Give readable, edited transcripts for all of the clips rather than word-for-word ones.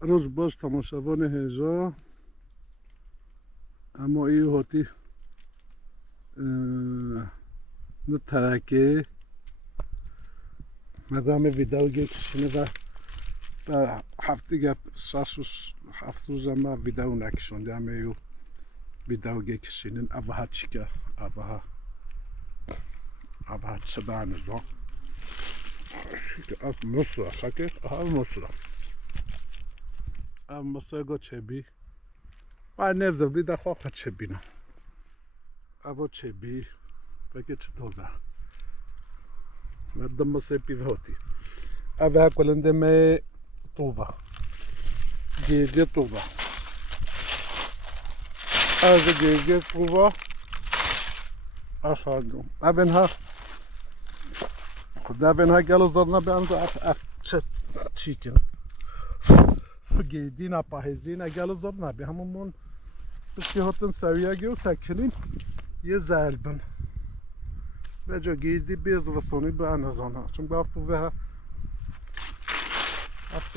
روز باش تماشاوان هجا اما ای هاتی نه ترکه مدام ویدیو گکشینه و هفته گپ هفت روز اما ویدیو نکشنده همه یو ویدیو گکشینن اوه چیکه اوه چه بانزا از مصر خاکه از مصر از مصر گو چه بی و نفذر بیده خواه چه بینم اوه چه بی بگه چه تازه مدام مصر پیوهاتی اوه کلنده می طوبة جيجي طوبة هذا جيجي طوبة أصعدهم أبنها أبنها قالوا زرنا بأنزو أف تشيكن جيدينا باهزينا قالوا زرنا بهمون بس هاتن سويا جو ساكنين يزالبن وجا جيدي بيز رسوني بأنا زانا چون بافتو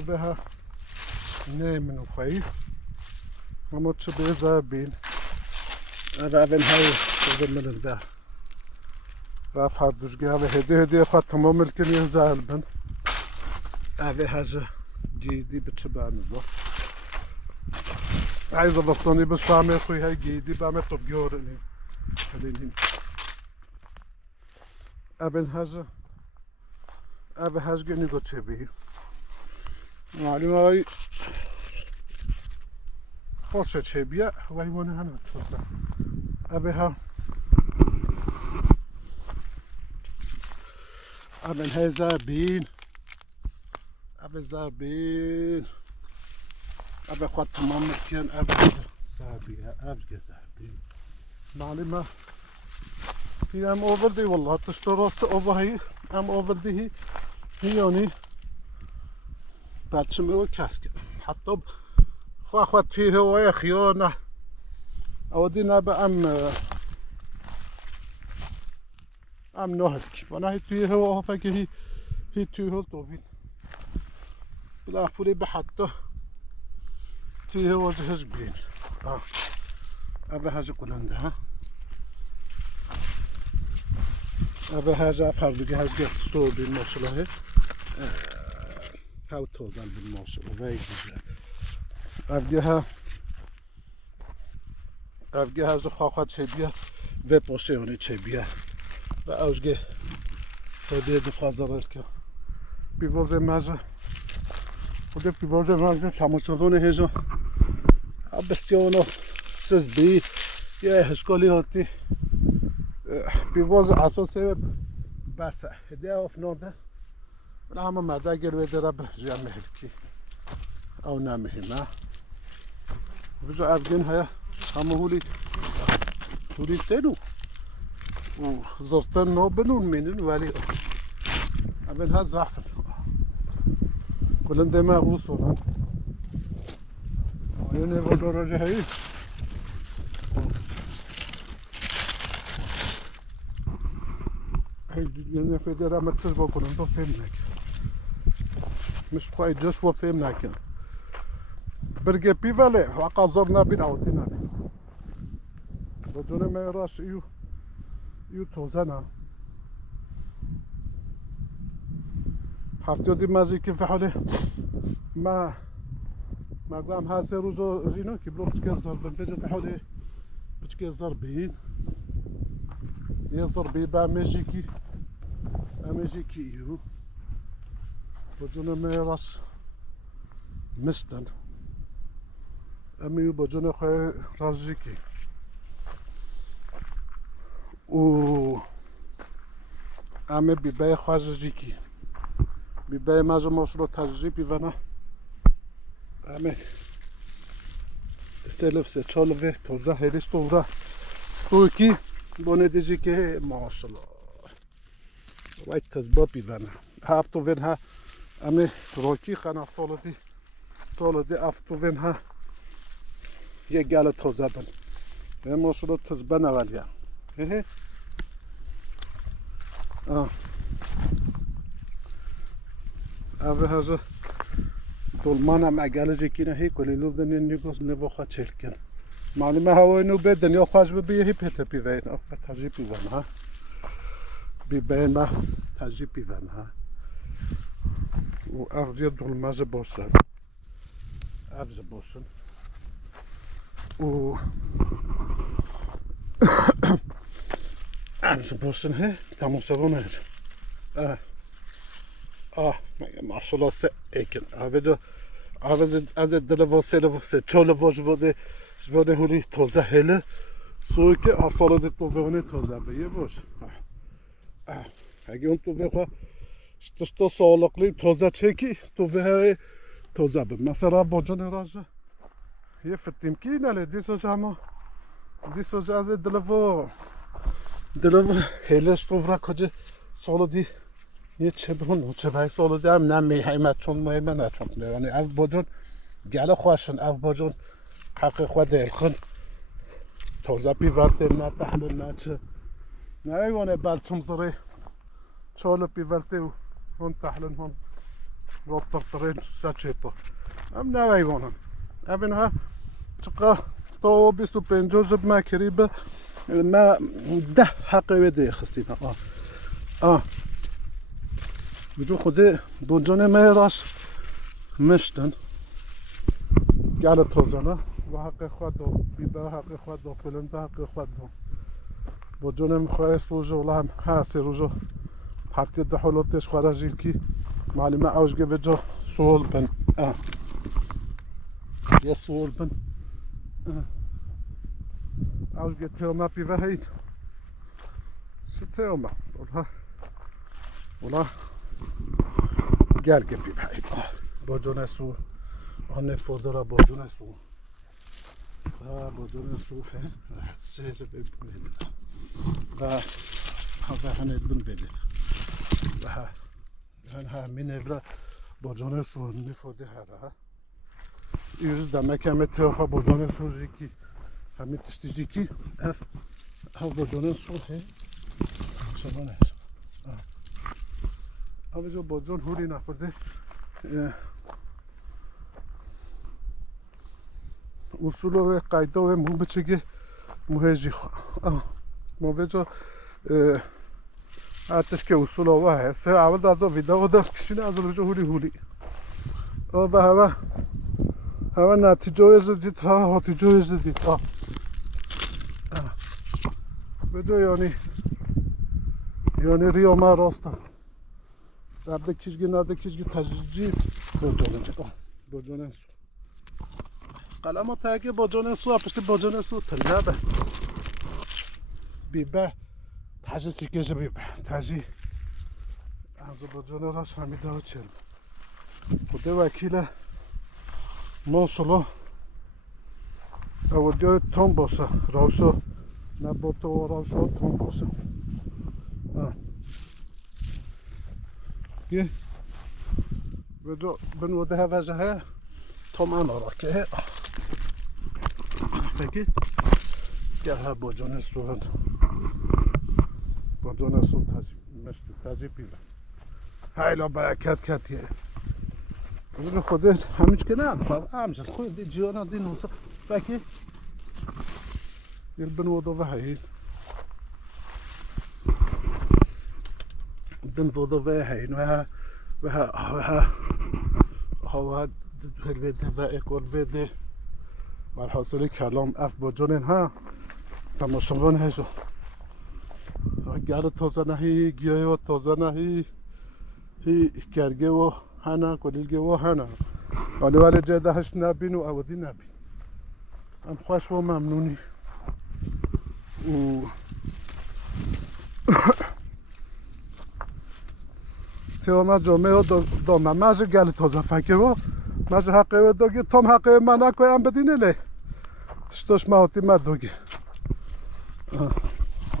بها نيمن وخي اما چه بيزا بين هذا ابن هاي تزم من الباه راف حد بشقي هذا هدي اخوات تمام الكن ينزال بن هذا حاجة جيدي بتشبع نزا عايز بطوني بس فاهمي اخوي هاي جيدي بعمل طبيورني خليني ابن حاجة جني قد شبيه معلومة هاي خوشة شبيه ويمونه هنا تفضل أبيها أبن هاي زابين أبي زابين أبي خد تمام مكان أبي زابين معلومة في أم أوفر دي والله تشتروست أوفر هي أم أوفر دي هي يعني بعد شمرو كاسك حتى خواخوات فيه هواية خيارنا أودينا أم نهلك وانا هي فيه هو فكه هي تيه طوفين بلا فولي بحطه فيه هو جهز بين أبا هاجا كلنده أبا هاجا فرد هاج قصو بالموصلة هي هاو توزن بالموصلة وهي أبجه هاز خواهد چبیه و پوشیانی چبیه و اوجگه خودی دخوازه که بیوازه مزه خودی بیوازه مزه تماشاوان هجا بستیانو سز بی یه هشکالی هاتی بیوازه اساسه بس هده افناده من همه مزه گروه رب جمع هلکی او نمهمه وجا افغان هيا همه هولي تنو وزرتن نوبنون منن ولي ابن ها زعفن كلن دما غوصونا يعني بدرجة هي يعني في درا متر بكون تو فهمناك مش كويس جس وفهمناك برگه پیوله واقع زرنا بین آوتینا بجونه میراش یو توزنا هفته دی مزی که فحاله ما قام ها سه روز زینو که بلوک که زربن بجه فحاله بچ که زربین یه زربی با مجیکی یو بجونه میراش مستن امیو بجونه خواه رازجیکی و امی بیبای خواه جیکی بیبای مازو موصلو تجریبی ونا امی سلف سه چالوه توزه هریش توزه ستوکی بونه دیجی که ماشالله وای تزبابی ونا هفتو ونها امی روکی خانا سال دی افتو ونها یه گل تازه بن به ماشالله تزبن اولیا هه اوه هزه دلمانم اگل جکینه هی کلی لو دنیا نیگوز نوخا چلکن معلومه هوای نو به دنیا خواهش ببیه هی پیتا پیوین تجیب پیون ها ببین ما تجیب پیون ها و افجی دلماز باشن افز باشن و افز باشن هی تمام سرونه هست ماشالله سه ایکن از دل واسه چال واج وده هولی تازه هله سوی که اصلا ده تو بهونه تازه بیه باش اگه اون تو بخوا تو سالقلی تازه چکی تو به تازه به مثلا باجان راجع یه فتیم کی نله دیسوج اما دیسوج از دلوا هلش تو ورا کجا سال دی یه چه بهون چه بای سال دی هم نمی حیمت چون مهمه نچون یعنی اف باجان گله خواشن اف باجان حق خود دلخن تازه پیورت نه تحلیل نه چه نه ایوانه بلچم زره چال پیورت و هون تحلیل هون رابطه ترین سچه پا هم نه ایوانم اوین ها چقا تا 25 جب ما کریبه ما 10 حقه بده خستینا بجو خوده بونجانه مهراش مشتن گل تازنه و حق خود دو بیبه حق خود دو پلنده حق خود دو بونجانه مخواه سوجه ولی هم هستی روژه هفته ده حالاتش خواه جیل کی معلومه اوشگه وجه سوال بن یه سوال بن اوشگه تیلما پیوه هید سو تیلما ولی گلگه پیوه هید بونجانه سو آنه فودرا بونجانه سو بونجانه سو سهل ببینید و هنه بن بدید و همین ابلا بونجانه سو نفوده هره yüz demek hem teofa bocanın su ki hem tiştici ki bocanın su he şaban he abi jo bocan huri na perde usulü ve kayda ve muhabbeti muheci muhabbeti ateş ke usulü var se avval da video kişinin az önce huri o hava هوا نتیجه دید ها نتیجه دید بده یعنی ریاما راستا زبده کشگی نده کشگی تجریجی باجانه سو قلم ها تاگه باجانه سو اپشتی باجانه سو تلبه بیبه تجریجی کشه بیبه تجریج از باجانه راش همیده ها چل خوده وکیله ماشالله اودیا تون باشه روشا نبات و روشا تون باشه یه بجا بنوده وجهه تومان را که پکی گه باجانه سوهد باجانه سو تجیب بیره هیلا برکت کتیه بگو خودت همیش که نه همش خود جیانا دین وسط فاكر البنوضه وهاي البنوضه وهاي وها هو البيت فائق والبيت والحاصل كلام اف بجنن ها تماشاگان هشو گل تازه نهی گیاه تازه نهی هی کرگه و هنا کلیلگه و هنا ولی جده هش نبین و اودی نبین ام خوش و ممنونی و تیوما جامعه دامه مجه گل تازه فکر و مجه حقه و دوگی تام حقه من نکوی هم بدینه لی تشتاش مهاتی مد دوگی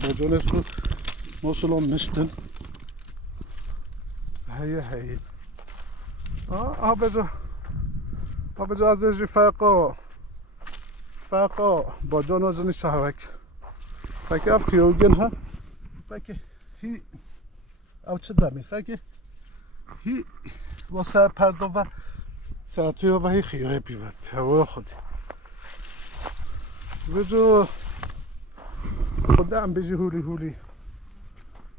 با جانش رو ماشالله مشتن هی آبجا از ایجی فاقا با جان آجانی شهرک فاکه اف خیوگن ها فاکه هی او چه دمی فاکه هی واسه پردو و ساعتی و هی خیاه بیود هوا خودی بجو خدا ام بیجی هولی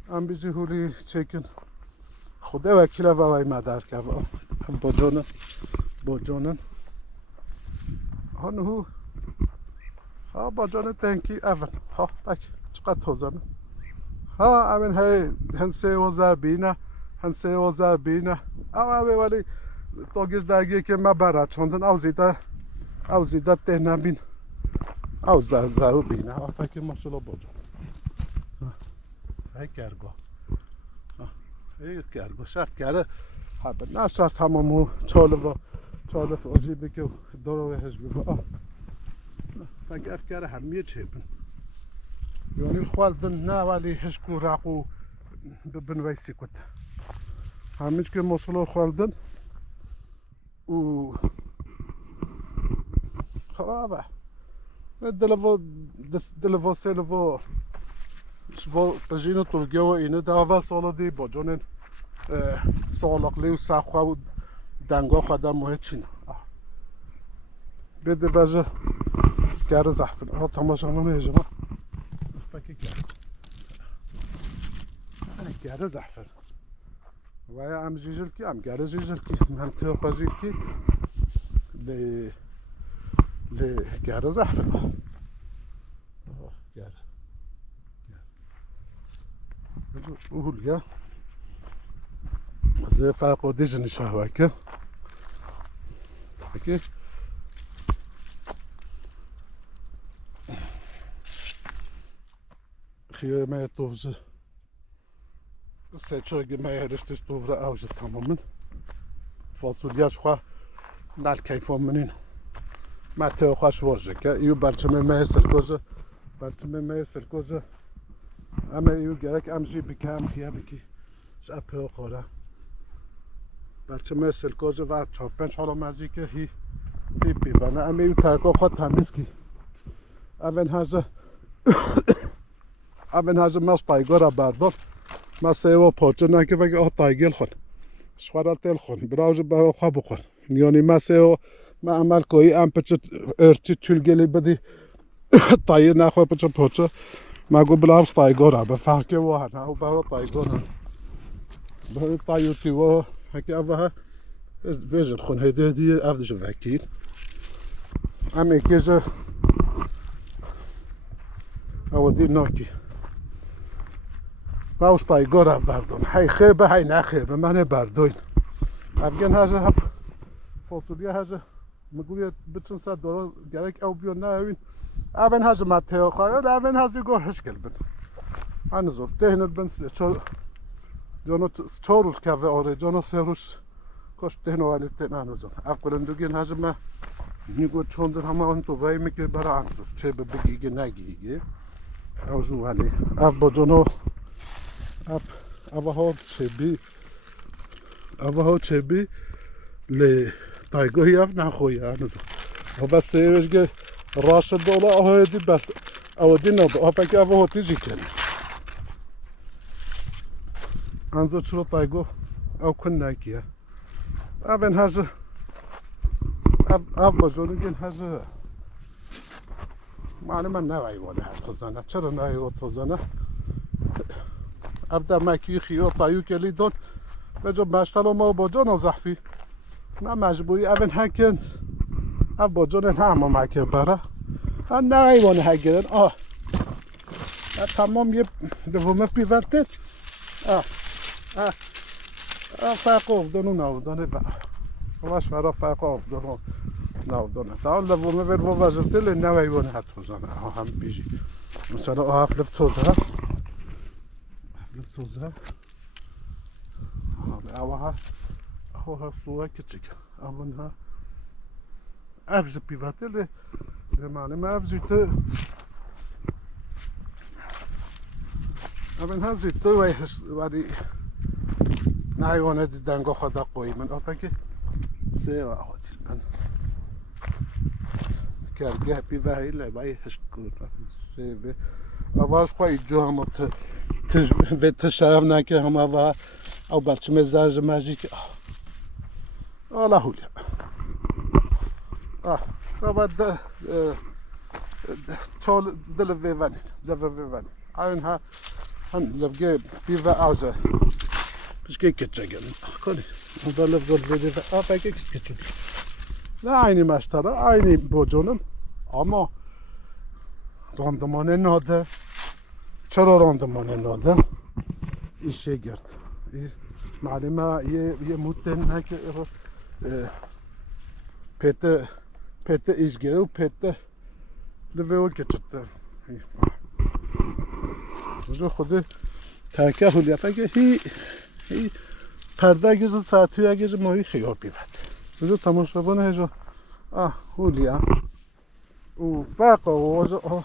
ام بیجی هولی چکن خدا وکیل و وای مدر که با جانن هنو ها با جانن تنکی اول ها بک چقدر توزنه ها امین هی هنسه و زربینه هنسه و زربینه اوه ولی تاگیز درگیه که ما برد چوندن او زیده ته نبین او زرو بینه ها فکر ماشالله با جان های کرگاه ای کرگاه شرط کرده نه شرط همامو چالف عجیبه که دارو هجبه با فکر افکار همیه چه بین یعنی خوالدن نه ولی هشکو راقو بنویسی کت همیچ که ماشالله خوالدن و خرابه دلوا سلوا شبا بجینو ترگه و اینه دعوه سالا دی با جانن سالقلی و سخواه و دنگا خودم ماه چینه بده بجه گر زحفن ها تماشا همه هجمه فکر کرد گر زحفن وای ام جیجل کی ام گر جیجل کی من تو بجیل کی ل گر زحفن گر اول یا زي فرق وديجن شهواكه اوكي خيو ما يطوفز سيتشوغي ما يهرشتش طوفرة اوج تماما فاصولياش خوا نال كيفون منين ما تاخواش واجك يو برچمه ما يسلكوزه برچمه ما يسلكوزه اما یو گرک امجی بکم خیه بکی شب خوره بچه مثل کوزه و چهار پنج حالا مرزی که هی بانه اما یو ترکا خود تمیز کی اون هزه ماست تایگو را بردار ما سیوا پاچه نکه وگه آه تایگل خون شخوره تل خون براوز برا خواه بخون یعنی ما سیوا ما عمل کوی ام پچه ارتی تلگلی بدی تایی نخواه پچه پاچه ما گو بلاوز تایگو را به فاکه واه نه او برا تایگو نه برای تایوتی واه هکی اوه ویژن خون هیده دیه افدش وکیل ام اکیجه او دی ناکی باوز تایگو را بردون های خیبه های نخیبه من بردوین افگن هزه هف فاصولیه هزه مگویه بچن سر دارا گرک او بیان نه اوین اون هزه مته خواهد اون هزه گو هشکل بن هنوزور دهنت بن جانو 4 روز که آره جانو 3 روز کاش دهنو ولی تن هنوزور افکرندگین هزه ما میگو چوندن همه اون تو وای میگه برای هنوزور چه بگیگه نگیگه اوزو ولی اف با جانو اوه ها چه بی لی تایگوهی اف نخویه هنوزور و بس سیوشگه راش دوله آه دی بس او دی نبا آه پاکی اوه ها تیجی کنه انزو چرا تایگو او کن نکیه اون هزه اف با جانوگین هزه معنی من نوعی واله هست خوزنه چرا نوعی واله توزنه اف در مکی خیار تایو کلی دون به جا مشتل ما با جان زحفی نه مجبوری اون هکن اف با جان همه مکر بره نوعی واله هگرن تمام یه دومه پیورتر فرق افتادن نودانه با واش فرا فرق افتادن نودانه تا دومه ور با وزرتل نوعی واله هست خوزنه هم بیجی مثلا هفلف توزه توزه اوها اوها سوه küçük avunha avcı pivatele malum avcı te avun hazı te vadi nayvana didanga khada qoyman afaki seva hotil ben kerge pivahile bay hışkur seve avaş qoy johamot ve teşavna ki hama va او بچه مزاج ماجیک آلا هولیا بعد چال دل ویوانی این ها هم لبگه بیوه آوزه بشکه کچگن کنی اونجا لبگه بیوه بگه کچگن نه aynı maçlara aynı boconun ama randımanı nadı çara randımanı nadı işe girdi معلومه یه مدت نه که پته ایشگره و پته لوه کچته جو خود ترکه هولی فکر هی پرده گیز ساعتی گیز ماهی خیار بیود جو تماشابان هجا هولیا و باقا و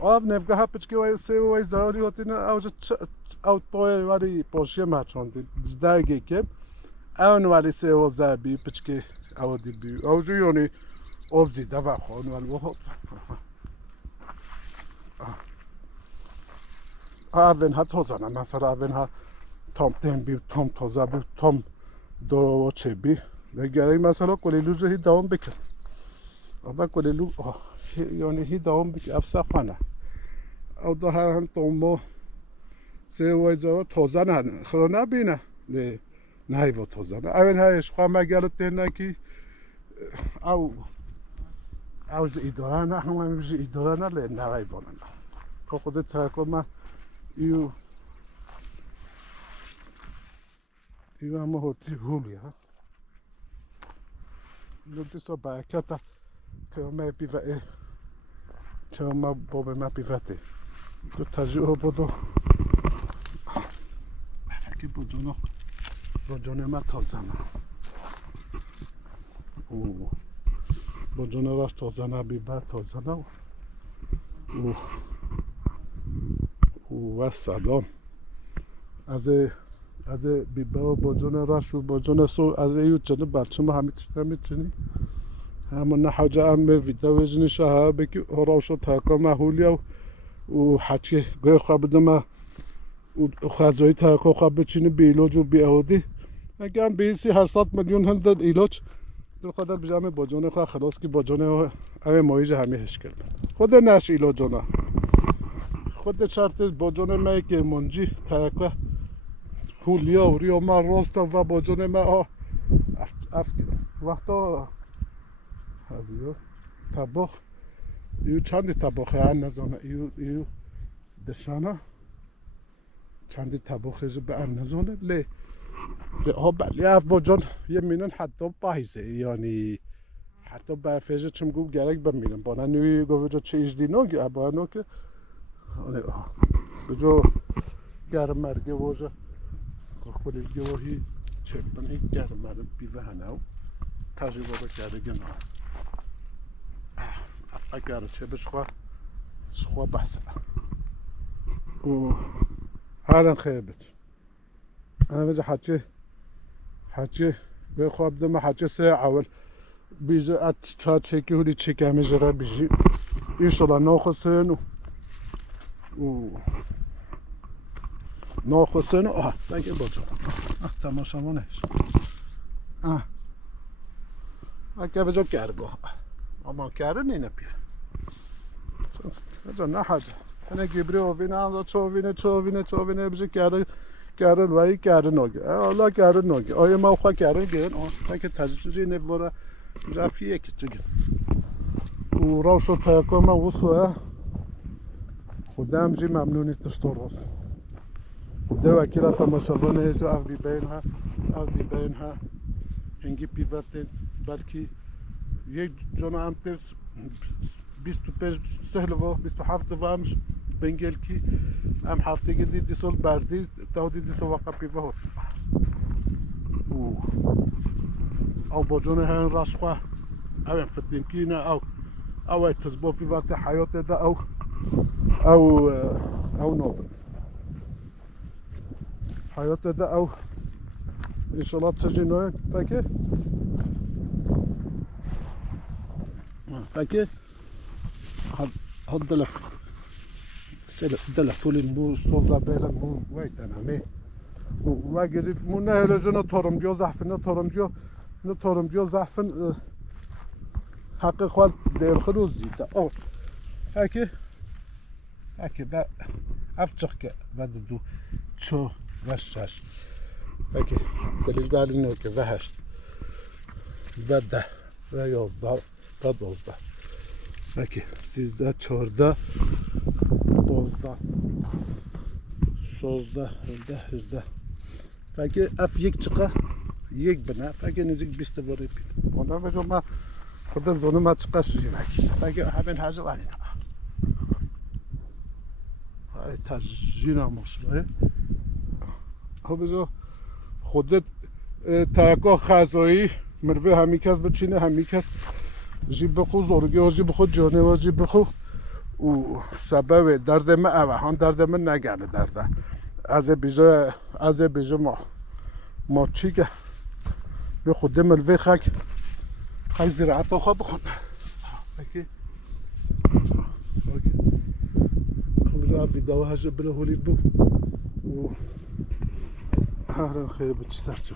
آب نفگه ها پچکی وای سه وای زاری هاتی نه او توی ولی پاشیه مچاندی درگی که اون ولی سه و زربی پچکی او دی بی او جو یونی آب زیده و خون ولی و اون ها توزانه مثلا اون ها تام تنبی تام توزا بی تام دو چه بی نگری مثلا کلیلو جو هی دوام بکن اما کلیلو یعنی هی دوام بکن افسا خانه او دو هر هم تومو سه وای جا توزا نه خلا نبینه نه و توزا نه اون هایش خواه مگلت نه کی او اداره نه همه میشه اداره نه لی نوی بانن که خود ترکم من ایو همه هوتی هولی ها لوتی سا برکت تیامه بیوه تیامه بابه ما بیوته تو تجربه بودو فکر بجونه ما تازنه بجونه راست تازنه بیبه تازنه و سلام از بیبه و بجونه راست و بجونه سو از ایو چنه بچه ما همی تشتر میتونی همون نحوجه همه ویدیو ویژنی شاه بکی راوشو تاکا محولیا و حچه گوی خواه بدم و خزایی تاکا خواه بچینی بیلوج و بیعودی اگه هم بیسی 800 میلیون هندن ایلوچ دل خودر بجامه بجونه خواه خلاص که بجونه اوه مایج همه هشکل خود نش ایلوجونه خود شرط بجونه مایی که منجی تاکا هولیا و ریو ما راست و بجونه ما وقتا هزیو طباخ ایو چندی طباخه هر نزانه ایو دشانه چندی طباخه به هر نزانه لی بلی اف بجان یه مینن حتی باهیزه یعنی حتی برفیجه چم گوب گرک بمینن بانه نوی گوه جا چه ایجدی ناگی ابا نو که بجا گرم مرگه واجه خلیلگی واهی چپن هی گرم مرگ بیوه هنو تجربه با کرده گناه اگر چه بشخوا بحث و هرن خیبت انا بجا حچه به خواب دم حچه سه اول بیجه ات چا چکی هولی چکی همه جرا بیجی ایشالا ناخستن و ناخستن بگه باجا تماشا مانش اگه بجا گرگاه اما کاره نینه پیف اجا نه حاجه انا گبری اوینه آنجا چوینه بجه کاره وای کاره نگه الله کاره نگه آیا ما خواه کاره گرن تا که تجربه نبوره رفیه که چگه و راوشو تاکو ما وصوه خودم جی ممنونی تشتور راست خدا وکیلت مشاورانه هجا او بی ها هنگی پیوتن بلکی یک جانا هم ترس 25 سهل و 27 و همش بنگل کی هم هفته گیدی دیسول بردی تا دیسول واقع پیوه هات او باجونه هن راسخوا او فتیم کی نه او تزبو في وقت حياته ده او نوبل حياته ده او ان شاء الله تسجي نوع فاكر هاد دلك طول المو استوفلا بيلا مو ويت انا مي وقدت مو نهل جنا تورمجو زحفن نتورمجو زحفن حق خواد دل خروز زیده او هکی با افچق که بعد دو چو و شش هکی دلیل داری نو که و هشت و ده و یازده و دوزده هکی 13 14 15 16 17 18 هکی اف یک چقه یک بنا هکی نزدیک 20 واره پید اونا بجو ما خودم زونه ما چقه شدیم هکی همین حاجه ولی نه های تجینا مصره خب بجو خودت تاکا خزایی مروه همی کس بچینه همی کس جی بخو زورگی و جی بخو جانه و جی بخو و سبب درد ما اوه هان درد من نگنه درده از بیجا ما چی که به خود ملوه خاک زراعت خواه بخون اوکی خب رو ویداو هجه بله هولی بو و هر خیلی بچی سر چه